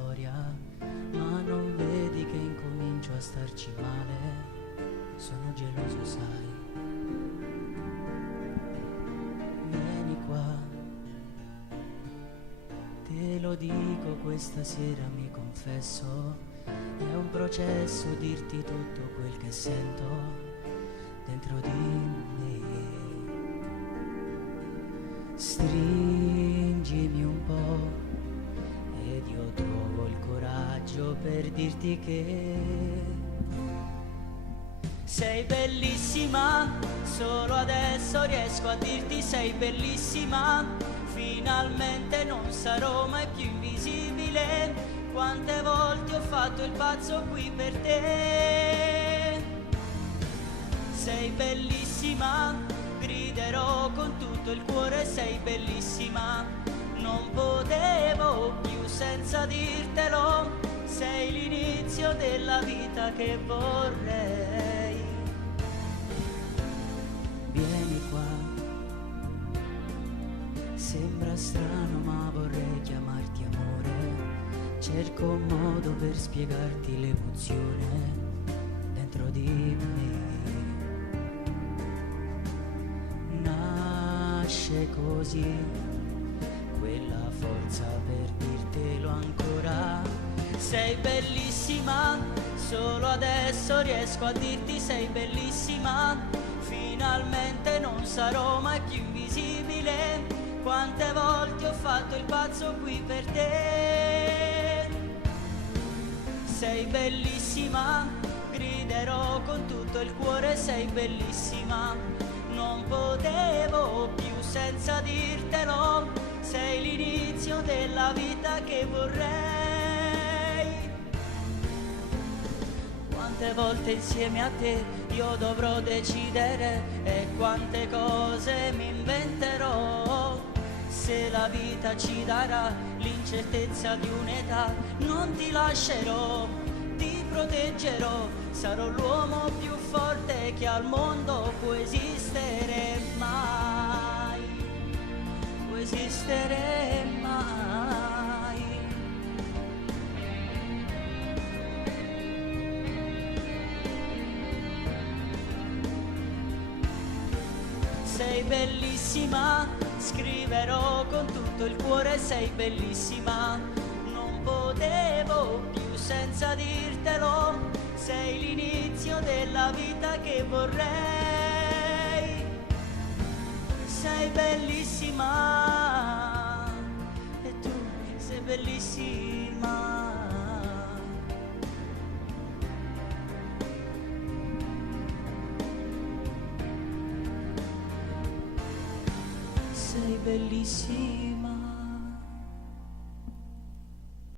storia, ma non vedi che incomincio a starci male. Sono geloso, sai. Vieni qua, te lo dico questa sera, mi confesso. È un processo dirti tutto quel che sento dentro di me. Stringimi un po' ed io trovo il coraggio per dirti che sei bellissima. Solo adesso riesco a dirti sei bellissima. Finalmente non sarò mai più invisibile. Quante volte ho fatto il pazzo qui per te. Sei bellissima, griderò con tutto il cuore, sei bellissima. Non potevo più senza dirtelo, sei l'inizio della vita che vorrei. Vieni qua, sembra strano ma vorrei chiamarti amore. Cerco un modo per spiegarti l'emozione dentro di me. Nasce così quella forza per dirtelo ancora. Sei bellissima, solo adesso riesco a dirti sei bellissima. Finalmente non sarò mai più invisibile. Quante volte ho fatto il pazzo qui per te. Sei bellissima, griderò con tutto il cuore, sei bellissima. Non potevo più senza dirtelo, sei l'inizio della vita che vorrei. Quante volte insieme a te io dovrò decidere e quante cose mi inventerò. Se la vita ci darà l'incertezza di un'età, non ti lascerò, ti proteggerò. Sarò l'uomo più forte che al mondo può esistere mai, può esistere mai. Sei bellissima, scriverò con tutto il cuore, sei bellissima. Non potevo più senza dirtelo, sei l'inizio della vita che vorrei. Sei bellissima e tu sei bellissima. Sei bellissima.